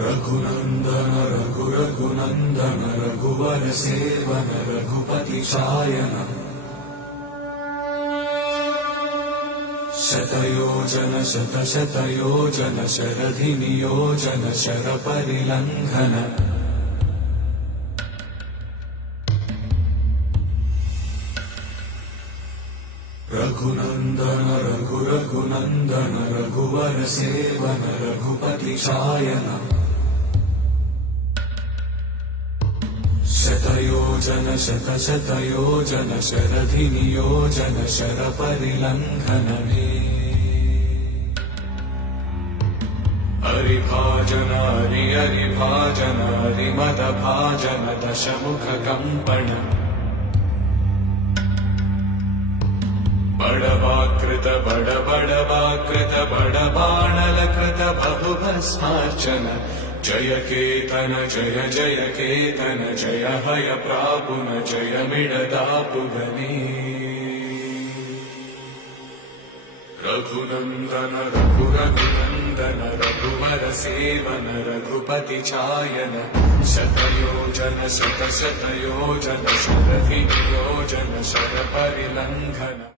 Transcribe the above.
रघुनन्दन रघुनन्दन रघुवर सेवन रघुपति चायन शतयोजन शतशतयोजन शरधि नियोजन शरपरिलङ्घन रघुनन्दन रघुनन्दन रघुवर सेवन रघुपति चायन शतयोजन शतशतयोजन शरधि नियोजन शरपरिलङ्घन हरिभाजन हरिभाजन हरिमदभाजन दशमुख कम्पण बड़वाकृत बड़वाकृत बड़बाणलकृत बहुभस्मार्चन जय केतन जय जय केतन जय हय प्रापुन जय मिडदापुगनी रघुनन्दन रघुनन्दन रघुवर सेवन रघुपति चायन शतयोजन शतशतयोजन शरधि नियोजन शरपरिलङ्घन